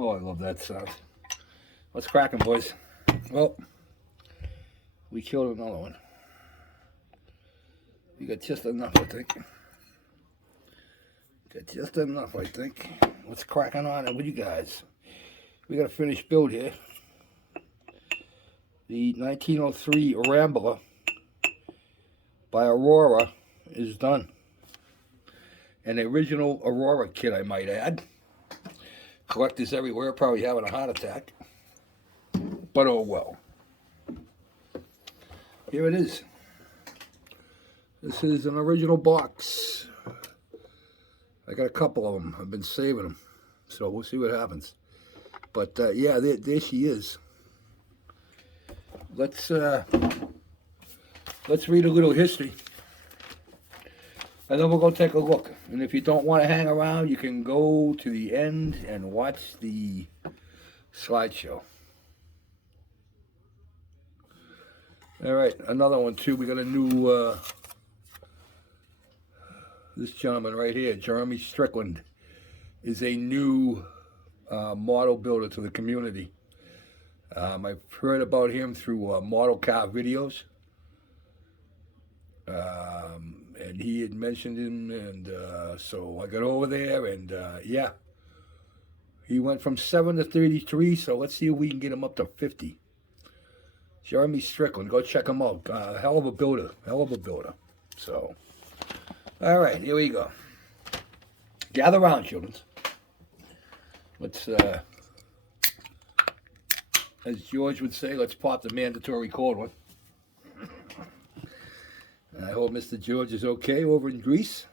Oh, I love that sound. What's cracking, boys? Well, we killed another one. We got just enough, I think. Got just enough, I think. What's cracking on it with you guys? We got a finished build here. The 1903 Rambler by Aurora is done. An original Aurora kit, I might add. Collectors everywhere probably having a heart attack. But oh well. Here it is. This is an original box. I got a couple of them. I've been saving them. So we'll see what happens. But yeah, there she is. Let's read a little history. And then we'll go take a look. And if you don't want to hang around, you can go to the end and watch the slideshow. All right, another one too. We got a new, this gentleman right here, Jeremy Strickland, is a new model builder to the community. I've heard about him through model car videos. And he had mentioned him, and so I got over there, and yeah. He went from 7 to 33, so let's see if we can get him up to 50. Jeremy Strickland, go check him out. Hell of a builder, So, all right, here we go. Gather round, children. Let's, as George would say, let's pop the mandatory cold one. I hope Mr. George is okay over in Greece.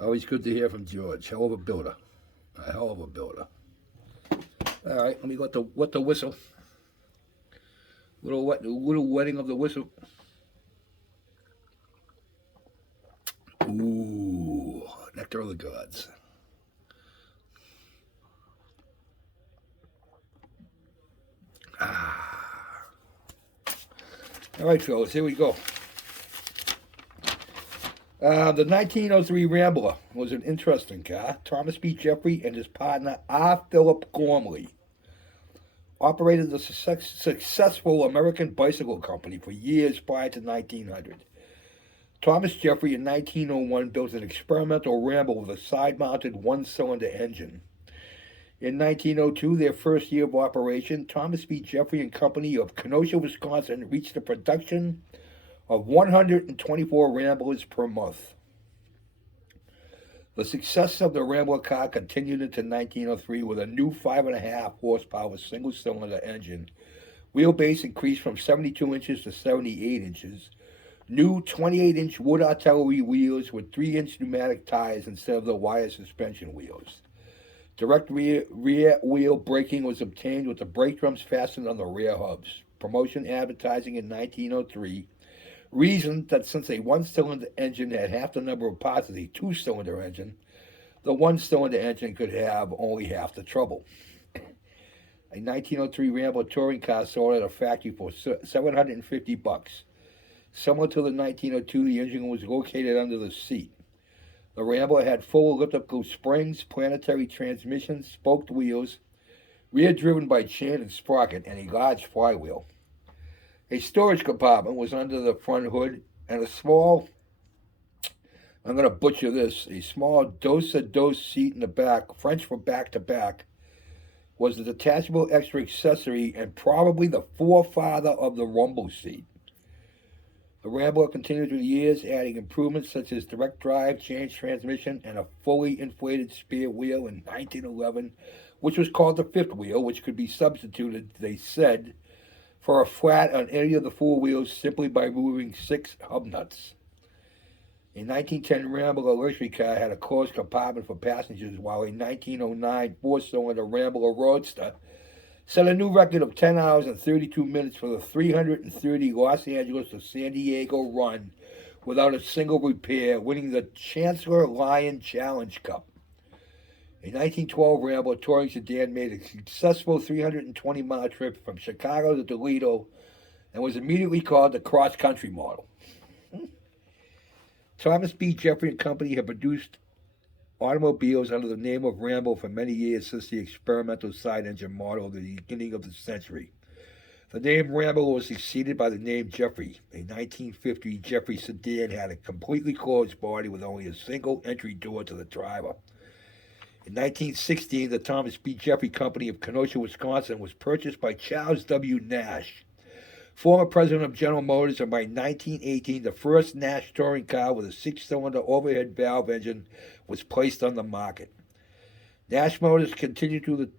Always good to hear from George. Hell of a builder. A hell of a builder. All right, let me wet the whistle. Little wetting of the whistle. Ooh, nectar of the gods. All right, fellas, here we go. The 1903 Rambler was an interesting car. Thomas B. Jeffrey and his partner R. Philip Gormley operated the successful American bicycle company for years prior to 1900. Thomas Jeffrey in 1901 built an experimental Rambler with a side-mounted one-cylinder engine. In 1902, their first year of operation, Thomas B. Jeffrey and Company of Kenosha, Wisconsin, reached a production of 124 Ramblers per month. The success of the Rambler car continued into 1903 with a new 5.5 horsepower single-cylinder engine. Wheelbase increased from 72 inches to 78 inches. New 28-inch wood artillery wheels with 3-inch pneumatic tires instead of the wire suspension wheels. Direct rear wheel braking was obtained with the brake drums fastened on the rear hubs. Promotion advertising in 1903 reasoned that since a one-cylinder engine had half the number of parts as a two-cylinder engine, the one-cylinder engine could have only half the trouble. A 1903 Rambler touring car sold at a factory for $750. Similar to the 1902, the engine was located under the seat. The Rambler had full elliptical springs, planetary transmission, spoked wheels, rear driven by chain and sprocket, and a large flywheel. A storage compartment was under the front hood, and a small, I'm going to butcher this, a small dos-a-dos seat in the back, French for back to back, was the detachable extra accessory and probably the forefather of the rumble seat. The Rambler continued through the years, adding improvements such as direct drive, change transmission, and a fully inflated spare wheel in 1911, which was called the fifth wheel, which could be substituted, they said, for a flat on any of the four wheels simply by removing 6 hub nuts. A 1910 Rambler luxury car had a closed compartment for passengers, while a 1909 four-cylinder Rambler Roadster set a new record of 10 hours and 32 minutes for the 330 Los Angeles to San Diego run without a single repair, winning the Chancellor Lion Challenge Cup. A 1912 Rambler touring sedan made a successful 320-mile trip from Chicago to Toledo and was immediately called the cross-country model. Thomas B. Jeffrey and Company had produced automobiles under the name of Rambler for many years since the experimental side engine model at the beginning of the century. The name Rambler was succeeded by the name Jeffrey. A 1950 Jeffrey sedan had a completely closed body with only a single entry door to the driver. In 1916, the Thomas B. Jeffrey Company of Kenosha, Wisconsin was purchased by Charles W. Nash, former president of General Motors, and by 1918, the first Nash touring car with a six-cylinder overhead valve engine was placed on the market. Nash Motors continued through the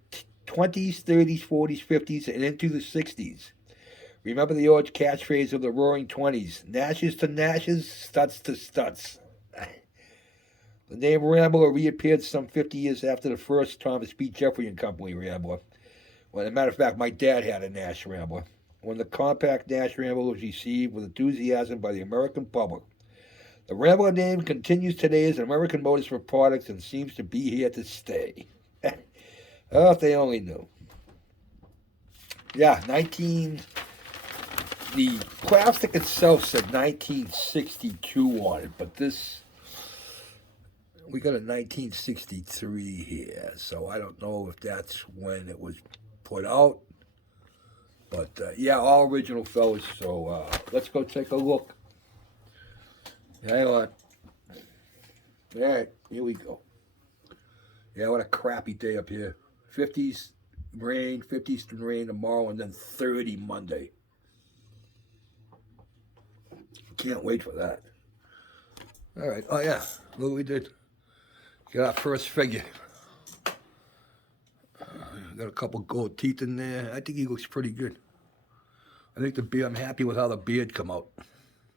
20s, 30s, 40s, 50s, and into the 60s. Remember the old catchphrase of the Roaring Twenties: Nashes to Nashes, Stuts to Stuts. The name Rambler reappeared some 50 years after the first Thomas B. Jeffrey and Company Rambler. Well, as a matter of fact, my dad had a Nash Rambler. When the compact Nash Rambler was received with enthusiasm by the American public. The Rambler name continues today as an American motorsport product and seems to be here to stay. Oh, if they only knew. Yeah, the plastic itself said 1962 on it, but we got a 1963 here, so I don't know if that's when it was put out. But, yeah, all original, fellas, so let's go take a look. Hang on. All right, here we go. Yeah, what a crappy day up here. 50s rain, 50s rain tomorrow, and then 30 Monday. Can't wait for that. All right. Oh, yeah. Look what we did. Got our first figure. Got a couple gold teeth in there. I think he looks pretty good. I think the beard, I'm happy with how the beard come out.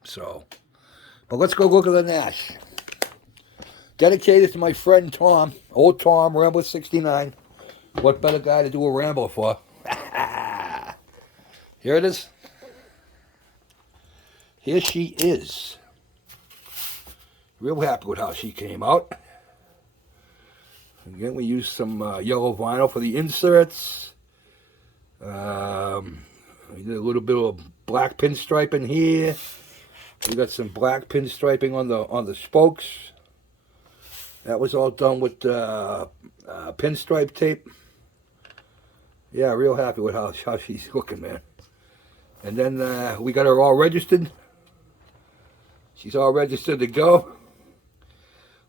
So, but let's go look at the Nash. Dedicated to my friend Tom, old Tom, Rambler 69. What better guy to do a Rambler for? Here it is. Here she is. Real happy with how she came out. Again, we used some yellow vinyl for the inserts. We did a little bit of black pinstriping here. We got some black pinstriping on the spokes. That was all done with pinstripe tape. Yeah, real happy with how she's looking, man. And then we got her all registered. She's all registered to go.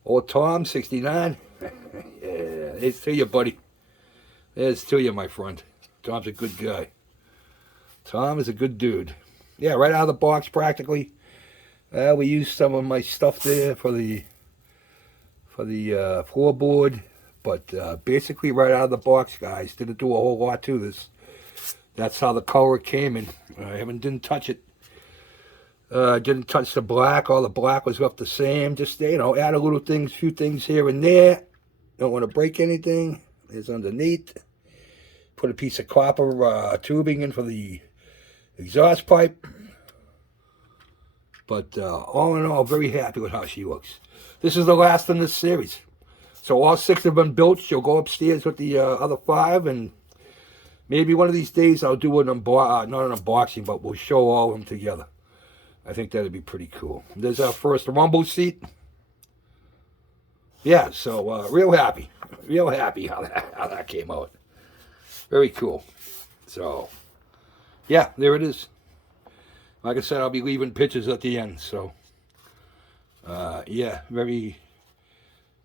Old Tom, 69. Yeah, it's to you, buddy. It's to you, my friend. Tom's a good guy. Tom is a good dude. Yeah, right out of the box, practically. We used some of my stuff there for the floorboard, but basically right out of the box, guys. Didn't do a whole lot to this. That's how the color came in. I didn't touch it. Didn't touch the black. All the black was left the same. Just, add a little things, few things here and there. Don't want to break anything. There's underneath. Put a piece of copper tubing in for the exhaust pipe. But all in all, very happy with how she looks. This is the last in this series. So all 6 have been built. She'll go upstairs with the other 5, and maybe one of these days I'll do not an unboxing, but we'll show all of them together. I think that'd be pretty cool. There's our first rumble seat. Yeah, so real happy how that came out. Very cool. So, yeah, there it is. Like I said, I'll be leaving pictures at the end. So, yeah, very,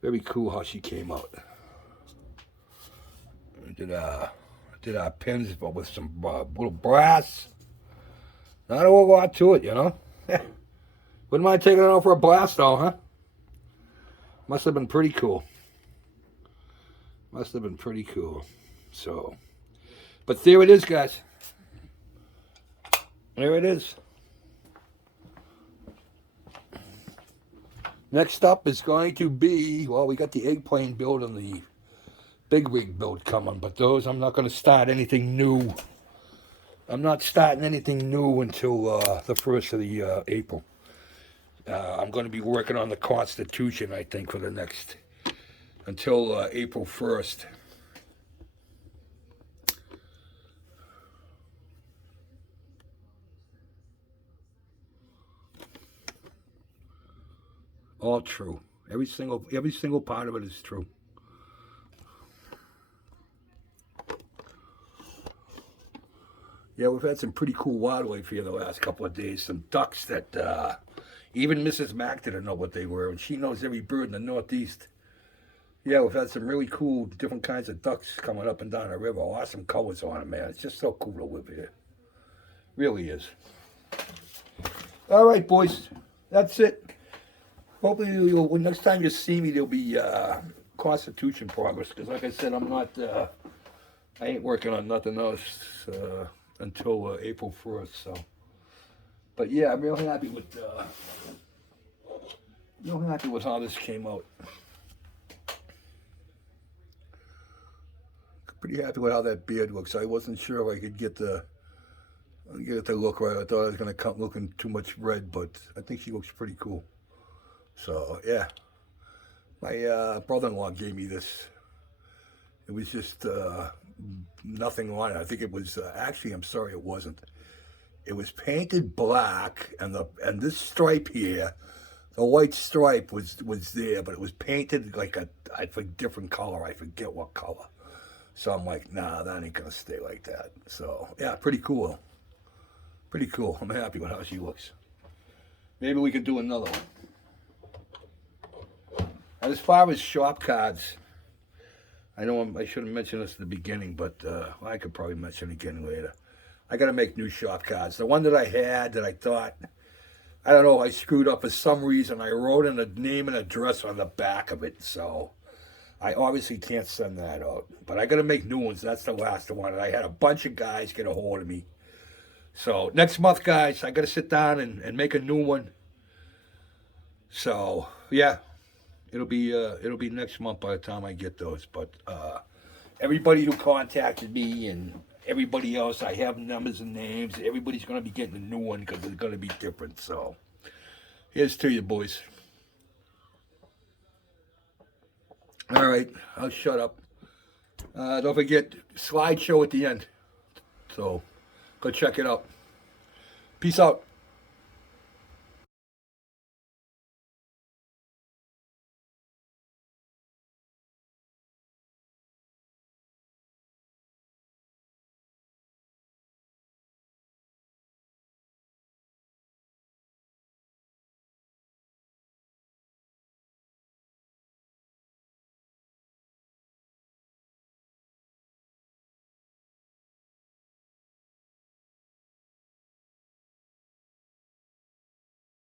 very cool how she came out. Did our pins, but with some little brass. Not a whole lot to it, Wouldn't mind taking it out for a blast, though, huh? Must have been pretty cool. So, but there it is, guys. There it is. Next up is going to be, well, we got the eggplane build and the big rig build coming, but those I'm not going to start anything new. I'm not starting anything new until the 1st of the April. I'm going to be working on the Constitution, I think, for the next, until April 1st. All true. Every single part of it is true. Yeah, we've had some pretty cool wildlife here the last couple of days. Some ducks that even Mrs. Mack didn't know what they were, and she knows every bird in the Northeast. Yeah, we've had some really cool different kinds of ducks coming up and down the river. Awesome colors on them, man. It's just so cool to live here. Really is. All right, boys. That's it. Hopefully, next time you see me, there'll be Constitution progress. Because, like I said, I ain't working on nothing else until April 1st. So, but yeah, I'm real happy with how this came out. Pretty happy with how that beard looks. I wasn't sure if I could get it to look right. I thought I was gonna come looking too much red, but I think she looks pretty cool. So yeah, my brother-in-law gave me this. It was just nothing on it. I think it was actually. I'm sorry, it wasn't. It was painted black, and this stripe here, the white stripe was there, but it was painted like a different color. I forget what color. So I'm like, nah, that ain't gonna stay like that. So yeah, pretty cool. Pretty cool. I'm happy with how she looks. Maybe we could do another one. And as far as shop cards, I know I should have mentioned this at the beginning, but I could probably mention it again later. I got to make new shop cards. The one that I had that I thought, I don't know, I screwed up for some reason. I wrote in a name and address on the back of it, so I obviously can't send that out. But I got to make new ones. That's the last one. And I had a bunch of guys get a hold of me. So next month, guys, I got to sit down and make a new one. So yeah, it'll be next month by the time I get those. But everybody who contacted me and everybody else, I have numbers and names. Everybody's going to be getting a new one because it's going to be different. So here's to you, boys. All right, I'll shut up. Don't forget, slideshow at the end. So go check it out. Peace out.